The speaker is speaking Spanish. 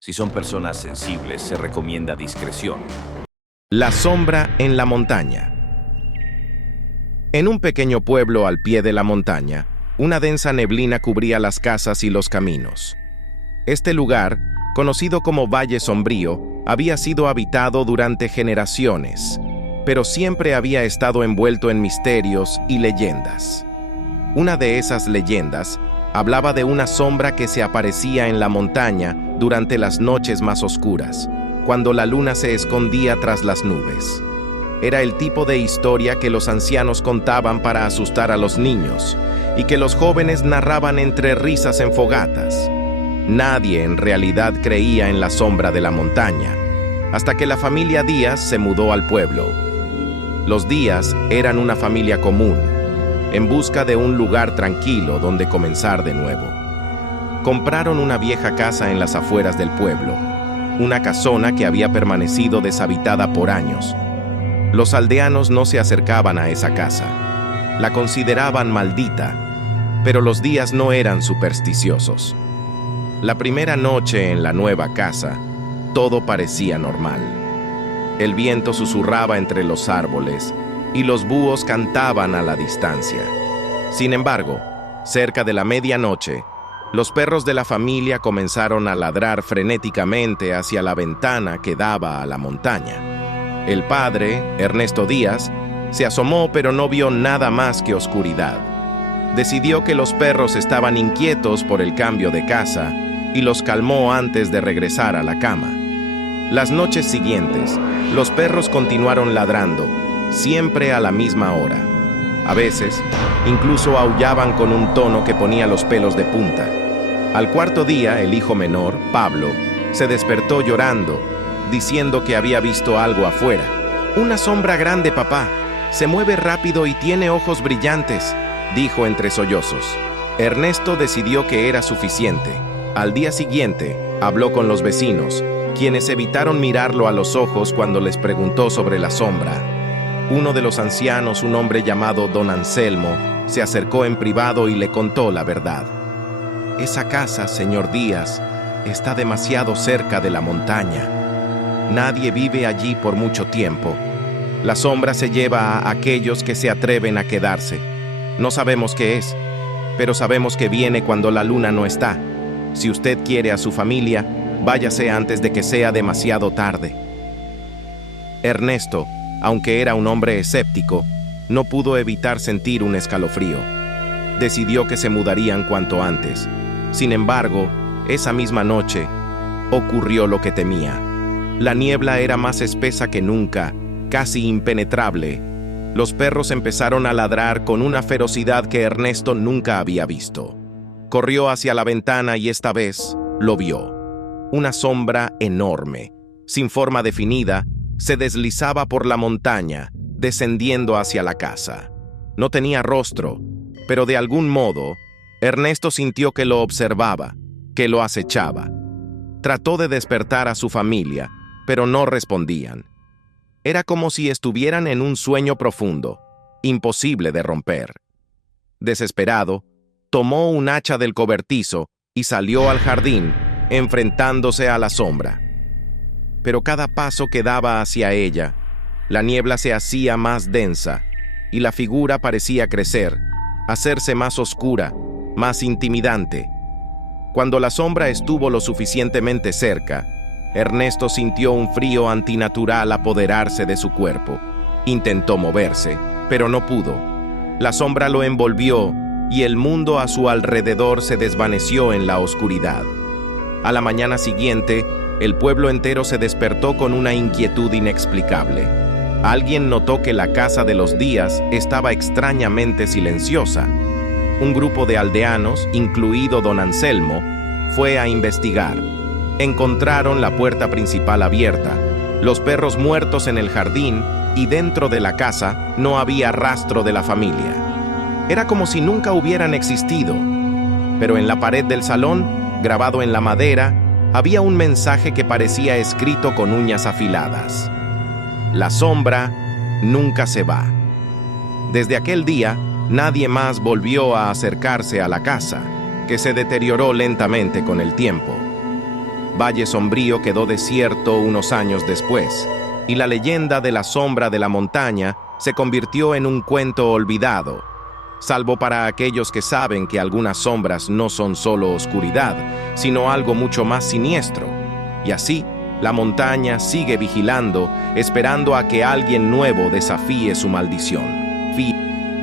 Si son personas sensibles, se recomienda discreción. La sombra en la montaña. En un pequeño pueblo al pie de la montaña, una densa neblina cubría las casas y los caminos. Este lugar, conocido como Valle Sombrío, había sido habitado durante generaciones, pero siempre había estado envuelto en misterios y leyendas. Una de esas leyendas hablaba de una sombra que se aparecía en la montaña durante las noches más oscuras, cuando la luna se escondía tras las nubes. Era el tipo de historia que los ancianos contaban para asustar a los niños y que los jóvenes narraban entre risas en fogatas. Nadie en realidad creía en la sombra de la montaña, hasta que la familia Díaz se mudó al pueblo. Los Díaz eran una familia común, en busca de un lugar tranquilo donde comenzar de nuevo. Compraron una vieja casa en las afueras del pueblo, una casona que había permanecido deshabitada por años. Los aldeanos no se acercaban a esa casa. La consideraban maldita, pero los Díaz no eran supersticiosos. La primera noche en la nueva casa, todo parecía normal. El viento susurraba entre los árboles y los búhos cantaban a la distancia. Sin embargo, cerca de la medianoche, los perros de la familia comenzaron a ladrar frenéticamente hacia la ventana que daba a la montaña. El padre, Ernesto Díaz, se asomó pero no vio nada más que oscuridad. Decidió que los perros estaban inquietos por el cambio de casa y los calmó antes de regresar a la cama. Las noches siguientes, los perros continuaron ladrando, siempre a la misma hora. A veces, incluso aullaban con un tono que ponía los pelos de punta. Al cuarto día, el hijo menor, Pablo, se despertó llorando, diciendo que había visto algo afuera. «Una sombra grande, papá. Se mueve rápido y tiene ojos brillantes», dijo entre sollozos. Ernesto decidió que era suficiente. Al día siguiente, habló con los vecinos, quienes evitaron mirarlo a los ojos cuando les preguntó sobre la sombra. Uno de los ancianos, un hombre llamado Don Anselmo, se acercó en privado y le contó la verdad. «Esa casa, señor Díaz, está demasiado cerca de la montaña. Nadie vive allí por mucho tiempo. La sombra se lleva a aquellos que se atreven a quedarse. No sabemos qué es, pero sabemos que viene cuando la luna no está. Si usted quiere a su familia, váyase antes de que sea demasiado tarde». Ernesto, aunque era un hombre escéptico, no pudo evitar sentir un escalofrío. Decidió que se mudarían cuanto antes. Sin embargo, esa misma noche, ocurrió lo que temía. La niebla era más espesa que nunca, casi impenetrable. Los perros empezaron a ladrar con una ferocidad que Ernesto nunca había visto. Corrió hacia la ventana y esta vez lo vio. Una sombra enorme, sin forma definida, se deslizaba por la montaña, descendiendo hacia la casa. No tenía rostro, pero de algún modo, Ernesto sintió que lo observaba, que lo acechaba. Trató de despertar a su familia, pero no respondían. Era como si estuvieran en un sueño profundo, imposible de romper. Desesperado, tomó un hacha del cobertizo y salió al jardín, enfrentándose a la sombra. Pero cada paso que daba hacia ella, la niebla se hacía más densa y la figura parecía crecer, hacerse más oscura, más intimidante. Cuando la sombra estuvo lo suficientemente cerca, Ernesto sintió un frío antinatural apoderarse de su cuerpo. Intentó moverse, pero no pudo. La sombra lo envolvió y el mundo a su alrededor se desvaneció en la oscuridad. A la mañana siguiente, el pueblo entero se despertó con una inquietud inexplicable. Alguien notó que la casa de los Díaz estaba extrañamente silenciosa. Un grupo de aldeanos, incluido don Anselmo, fue a investigar. Encontraron la puerta principal abierta, los perros muertos en el jardín y dentro de la casa no había rastro de la familia. Era como si nunca hubieran existido. Pero en la pared del salón, grabado en la madera, había un mensaje que parecía escrito con uñas afiladas. La sombra nunca se va. Desde aquel día, nadie más volvió a acercarse a la casa, que se deterioró lentamente con el tiempo. Valle Sombrío quedó desierto unos años después, y la leyenda de la sombra de la montaña se convirtió en un cuento olvidado, salvo para aquellos que saben que algunas sombras no son solo oscuridad, sino algo mucho más siniestro. Y así, la montaña sigue vigilando, esperando a que alguien nuevo desafíe su maldición.